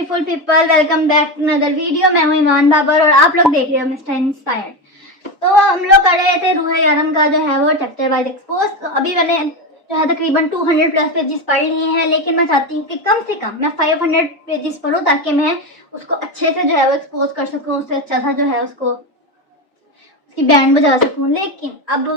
Beautiful people, welcome back to another video. मैं हूं ईमान बाबर और आप लोग देख रहे हो मिस्टर इंस्पायर्ड। तो हम लोग कर रहे थे रूह यारम का जो है वो चैप्टर वाइज एक्सपोज। तो अभी मैंने जो है तकरीबन 200 प्लस पेजेस पढ़ लिए हैं, लेकिन मैं चाहती हूँ कि कम से कम मैं 500 पेजेस पढूं ताकि मैं उसको अच्छे से जो है वो एक्सपोज कर सकूँ, उससे अच्छा सा जो है उसको उसकी बैंड बजा सकूँ। लेकिन अब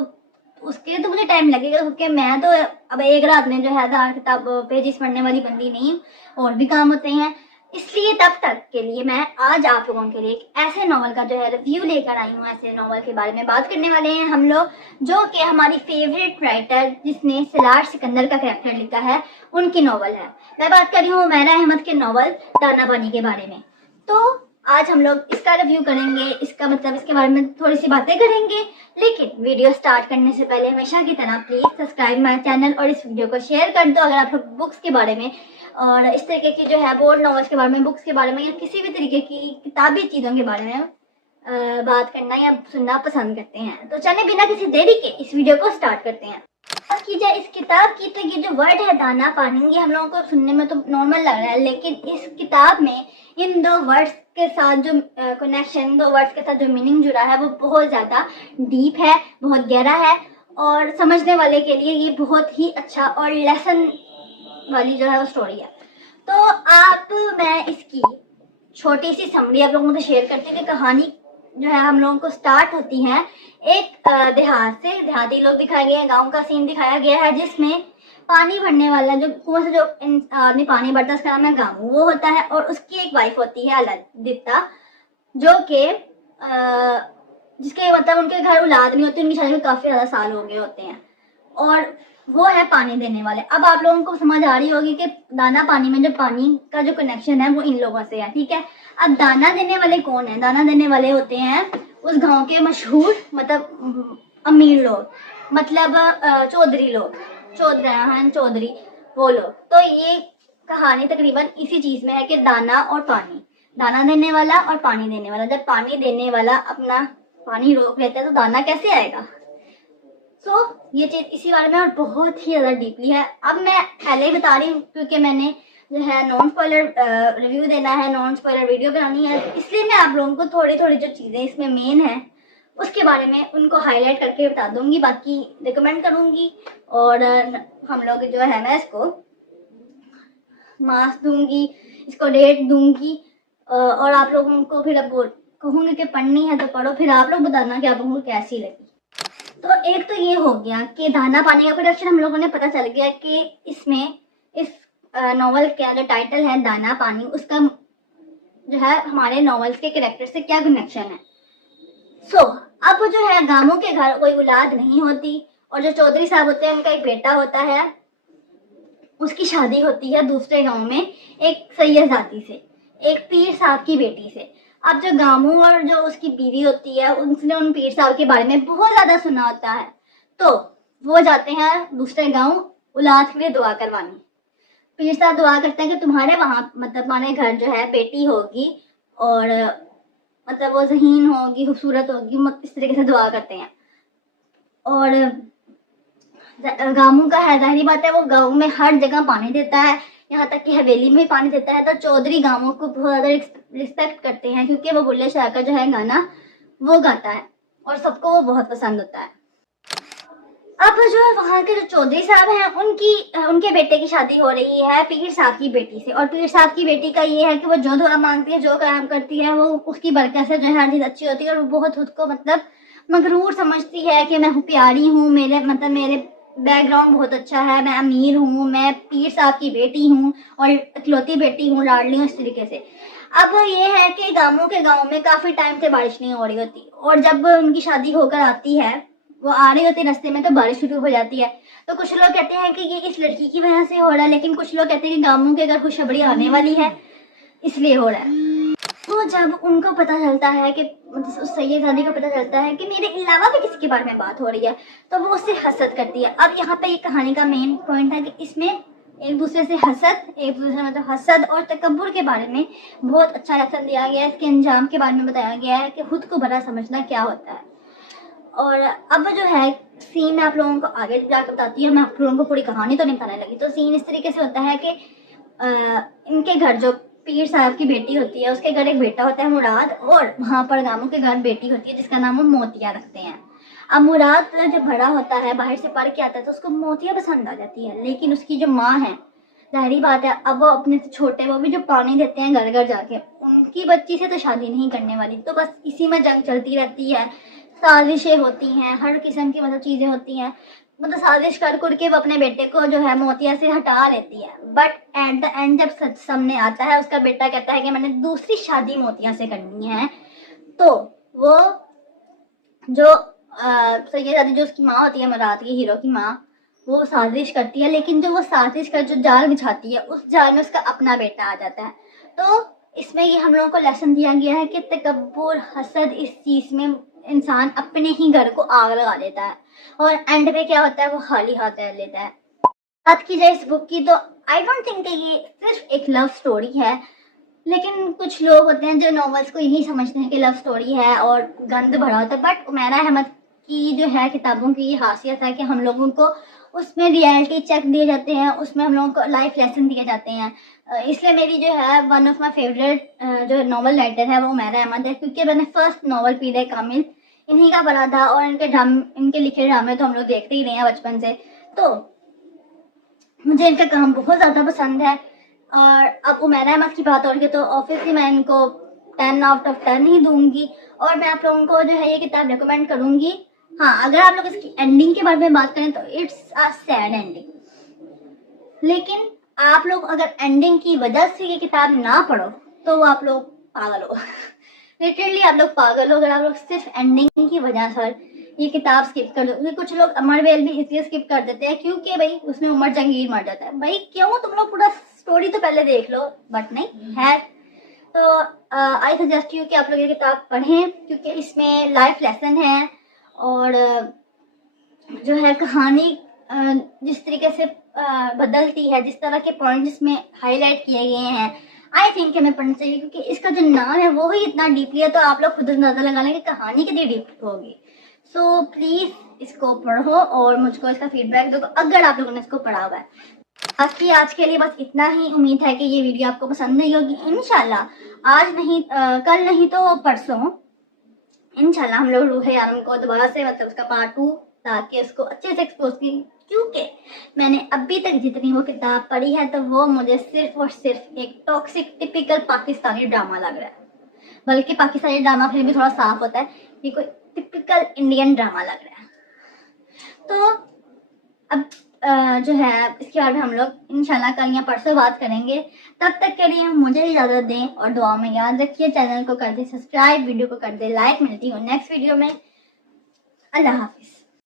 उसके लिए तो मुझे टाइम लगेगा, क्योंकि मैं तो अब एक रात में जो है किताब पेजेस पढ़ने वाली बंदी नहीं, और भी काम होते हैं। इसलिए तब तक के लिए मैं आज आप लोगों के लिए एक ऐसे नॉवल का जो है रिव्यू लेकर आई हूँ। ऐसे नॉवल के बारे में बात करने वाले हैं हम लोग, जो कि हमारी फेवरेट राइटर जिसने सलार सिकंदर का कैरेक्टर लिखा है उनकी नॉवल है। मैं बात कर रही हूँ उमैरा अहमद के नॉवल दाना पानी के बारे में। तो आज हम लोग इसका रिव्यू करेंगे, इसका मतलब इसके बारे में थोड़ी सी बातें करेंगे। लेकिन वीडियो स्टार्ट करने से पहले हमेशा की तरह प्लीज सब्सक्राइब माय चैनल और इस वीडियो को शेयर कर दो। अगर आप लोग बुक्स के बारे में और इस तरीके की जो है बोर्ड नॉवेल्स के बारे में, बुक्स के बारे में या किसी भी तरीके की किताबी चीज़ों के बारे में बात करना या सुनना पसंद करते हैं, तो चलिए बिना किसी देरी के इस वीडियो को स्टार्ट करते हैं। बात की जाए इस किताब की, तो ये जो वर्ड है दाना पानी, ये हम लोगों को सुनने में तो नॉर्मल लग रहा है, लेकिन इस किताब में इन दो वर्ड्स के साथ जो कनेक्शन, दो वर्ड्स के साथ जो मीनिंग जुड़ा है वो बहुत ज़्यादा डीप है, बहुत गहरा है, और समझने वाले के लिए ये बहुत ही अच्छा और लेसन वाली जो है वो स्टोरी है। तो आप मैं इसकी छोटी सी समरी आप लोगों से शेयर करती हूँ कि कहानी जो है हम लोगों को स्टार्ट होती है एक देहात से। देहाती लोग दिखाए गए हैं, गांव का सीन दिखाया गया है, जिसमें पानी भरने वाला जो कुआं से जो आदमी पानी भरता है उसका नाम है गामू, वो होता है, और उसकी एक वाइफ होती है अलदित्ता, जो कि जिसके मतलब उनके घर औलाद नहीं होती, उनकी शादी में काफी ज्यादा साल हो गए होते हैं, और वो है पानी देने वाले। अब आप लोगों को समझ आ रही होगी कि दाना पानी में जो पानी का जो कनेक्शन है वो इन लोगों से है, ठीक है। अब दाना देने वाले कौन है? दाना देने वाले होते हैं उस गांव के मशहूर मतलब अमीर लोग, मतलब चौधरी लोग, चौधरी वो लोग। तो ये कहानी तकरीबन इसी चीज में है कि दाना और पानी, दाना देने वाला और पानी देने वाला। जब पानी देने वाला अपना पानी रोक लेता है तो दाना कैसे आएगा? ये चीज इसी बारे में और बहुत ही ज्यादा डीपली है। अब मैं पहले ही बता रही हूँ क्योंकि मैंने जो है नॉन स्पॉइलर रिव्यू देना है, नॉन स्पॉइलर वीडियो बनानी है, इसलिए मैं आप लोगों को थोड़ी थोड़ी जो चीजें इसमें मेन है उसके बारे में उनको हाईलाइट करके बता दूंगी, बाकी रिकमेंड करूंगी, और हम लोग जो है मैं इसको मार्क्स दूंगी, इसको रेट दूंगी, और आप लोगों को फिर अब कहूँगी कि पढ़नी है तो पढ़ो, फिर आप लोग बताना कि आप लोगों को कैसी लगी। तो एक तो ये हो गया कि दाना पानी का प्रोडक्शन हम लोगों ने पता चल गया कि इसमें इस नॉवल का जो टाइटल है दाना पानी, उसका जो है हमारे नॉवेल्स के कैरेक्टर से क्या कनेक्शन है। अब जो है गामों के घर कोई औलाद नहीं होती, और जो चौधरी साहब होते हैं उनका एक बेटा होता है, उसकी शादी होती है दूसरे गांव में एक सैयदजादी से, एक पीर साहब की बेटी से। अब जो गामू और जो उसकी बीवी होती है उसने उन पीर साहब के बारे में बहुत ज्यादा सुना होता है, तो वो जाते हैं दूसरे गांव औलाद के लिए दुआ करवाने। पीर साहब दुआ करते हैं कि तुम्हारे वहां मतलब तुम्हारे घर जो है बेटी होगी, और मतलब वो ज़हीन होगी, खूबसूरत होगी, इस तरीके से दुआ करते हैं। और गामू का है, जाहिर बात है वो गाँव में हर जगह पानी देता है, यहाँ तक कि हवेली में पानी देता है। तो चौधरी गांवों को बहुत ज्यादा रिस्पेक्ट करते हैं, क्योंकि वो बुल्ले शाह का जो है गाना वो गाता है और सबको वो बहुत पसंद होता है। अब जो है वहाँ के जो चौधरी साहब हैं उनके बेटे की शादी हो रही है पीर साहब की बेटी से, और पीर साहब की बेटी का ये है कि वो जो दुआ मांगती है, जो काम करती है, वो उसकी बरकत से जो है हर चीज अच्छी होती है, और वो बहुत खुद को मतलब मगरूर समझती है कि मैं प्यारी हूँ, मेरे बैकग्राउंड बहुत अच्छा है, मैं अमीर हूँ, मैं पीर साहब की बेटी हूँ और इकलौती बेटी हूँ, लाडली हूँ, इस तरीके से। अब ये है कि गांव में काफी टाइम से बारिश नहीं हो रही होती, और जब उनकी शादी होकर आती है, वो आ रही होती रास्ते में, तो बारिश शुरू हो जाती है। तो कुछ लोग कहते हैं कि ये इस लड़की की वजह से हो रहा है, लेकिन कुछ लोग कहते हैं कि गांवों के अगर खुशखबरी आने वाली है इसलिए हो रहा है। तो जब उनको पता चलता है कि मतलब उस सैयदजादी को पता चलता है कि मेरे अलावा भी किसी के बारे में बात हो रही है, तो वो उससे हसद करती है। अब यहाँ पे ये कहानी का मेन पॉइंट है कि इसमें एक दूसरे से मतलब हसद और तकब्बुर के बारे में बहुत अच्छा लेसन दिया गया है। इसके अंजाम के बारे में बताया गया है कि खुद को बड़ा समझना क्या होता है। और अब जो है सीन मैं आप लोगों को आगे जाकर बताती हूँ, मैं आप लोगों को पूरी कहानी तो नहीं बताने लगी। तो सीन इस तरीके से होता है कि इनके घर जो पीर साहब की बेटी होती है, उसके घर एक बेटा होता है मुराद, और वहाँ पर गामू के घर बेटी होती है जिसका नाम वो मोतिया रखते हैं। अब मुराद जब बड़ा होता है, बाहर से पढ़ के आता है, तो उसको मोतिया पसंद आ जाती है, लेकिन उसकी जो माँ है, जाहिर बात है अब वो अपने से छोटे, वो भी जो पानी देते हैं घर घर जाके, उनकी बच्ची से तो शादी नहीं करने वाली। तो बस इसी में जंग चलती रहती है, साजिशें होती हैं, हर किस्म की मतलब चीज़ें होती हैं, मतलब साजिश कर के वो अपने बेटे को जो है मोतिया से हटा लेती है। बट एट द एंड जब सच सामने आता है, उसका बेटा कहता है कि मैंने दूसरी शादी मोतिया से करनी है, तो वो जो सैयद जो उसकी माँ होती है, मुराद की हीरो की माँ, वो साजिश करती है, लेकिन जो वो साजिश कर जो जाल बिछाती है, उस जाल में उसका अपना बेटा आ जाता है। तो इसमें ये हम लोगों को लेसन दिया गया है कि तकब्बुर, हसद, इस चीज़ में इंसान अपने ही घर को आग लगा देता है, और एंड पे क्या होता है, वो खाली हाथ रह लेता है। बात की जाए इस बुक की, तो आई डोंट थिंक कि ये सिर्फ एक लव स्टोरी है, लेकिन कुछ लोग होते हैं जो नॉवेल्स को यही समझते हैं कि लव स्टोरी है और गंद भरा होता है। बट उमैरा अहमद की जो है किताबों की ये खासियत है कि हम लोगों को उसमें रियलिटी चेक दिए जाते हैं, उसमें हम लोगों को लाइफ लेसन दिए जाते हैं। इसलिए मेरी जो है वन ऑफ माई फेवरेट जो नॉवल राइटर है वो उमैरा अहमद है, क्योंकि मैंने फर्स्ट नॉवल पीर कामिल इन्हीं का पढ़ा था, और इनके लिखे ड्रामे तो हम लोग देखते ही रहे हैं बचपन से, तो मुझे इनका काम बहुत ज़्यादा पसंद है। और अब उमैरा अहमद की बात हो रही है तो ऑब्वियसली मैं इनको 10 आउट ऑफ 10 ही दूंगी, और मैं आप लोगों को जो है ये किताब रिकमेंड करूंगी। हाँ, अगर आप लोग इसकी एंडिंग के बारे में बात करें तो इट्स अ सैड एंडिंग, लेकिन आप लोग अगर एंडिंग की वजह से ये किताब ना पढ़ो तो वो आप लोग पागल हो लिटरली आप लोग पागल हो अगर आप लोग सिर्फ एंडिंग की वजह से ये किताब स्किप कर दो। कुछ लोग अमरवेल भी इसलिए स्किप कर देते हैं क्योंकि भाई उसमें उमर जंगीर मर जाता है। भाई क्यों, तुम लोग पूरा स्टोरी तो पहले देख लो, बट नहीं है। तो आई सजेस्ट यू कि आप लोग ये किताब पढ़ें, क्योंकि इसमें लाइफ लेसन है, और जो है कहानी जिस तरीके से बदलती है, जिस तरह के पॉइंट्स इसमें हाईलाइट किए गए हैं, आई थिंक हमें पढ़ना चाहिए, क्योंकि इसका जो नाम है वो ही इतना डीपली है, तो आप लोग खुद अंदाजा लगा लें कि कहानी कितनी डीप होगी। सो प्लीज़ इसको पढ़ो और मुझको इसका फीडबैक दो अगर आप लोगों ने इसको पढ़ा हुआ है। बाकी आज के लिए बस इतना ही। उम्मीद है कि ये वीडियो आपको पसंद नहीं होगी। इंशाल्लाह आज नहीं कल नहीं तो परसों इंशाल्लाह हम लोग रूह आलम को दोबारा से मतलब उसका पार्ट 2 ताकि उसको अच्छे से एक्सपोज की, क्योंकि मैंने अभी तक जितनी वो किताब पढ़ी है तो वो मुझे सिर्फ और सिर्फ एक टॉक्सिक टिपिकल पाकिस्तानी ड्रामा लग रहा है। बल्कि पाकिस्तानी ड्रामा फिर भी थोड़ा साफ होता है, ये कोई टिपिकल इंडियन ड्रामा लग रहा है। तो अब जो है इसके बारे में हम लोग इंशाल्लाह कल या परसों बात करेंगे। तब तक के लिए मुझे इजाज़त दें और दुआ में याद रखिए, चैनल को कर दे सब्सक्राइब, वीडियो को कर दे लाइक। मिलती हूँ नेक्स्ट वीडियो में। अल्लाह हाफिज़।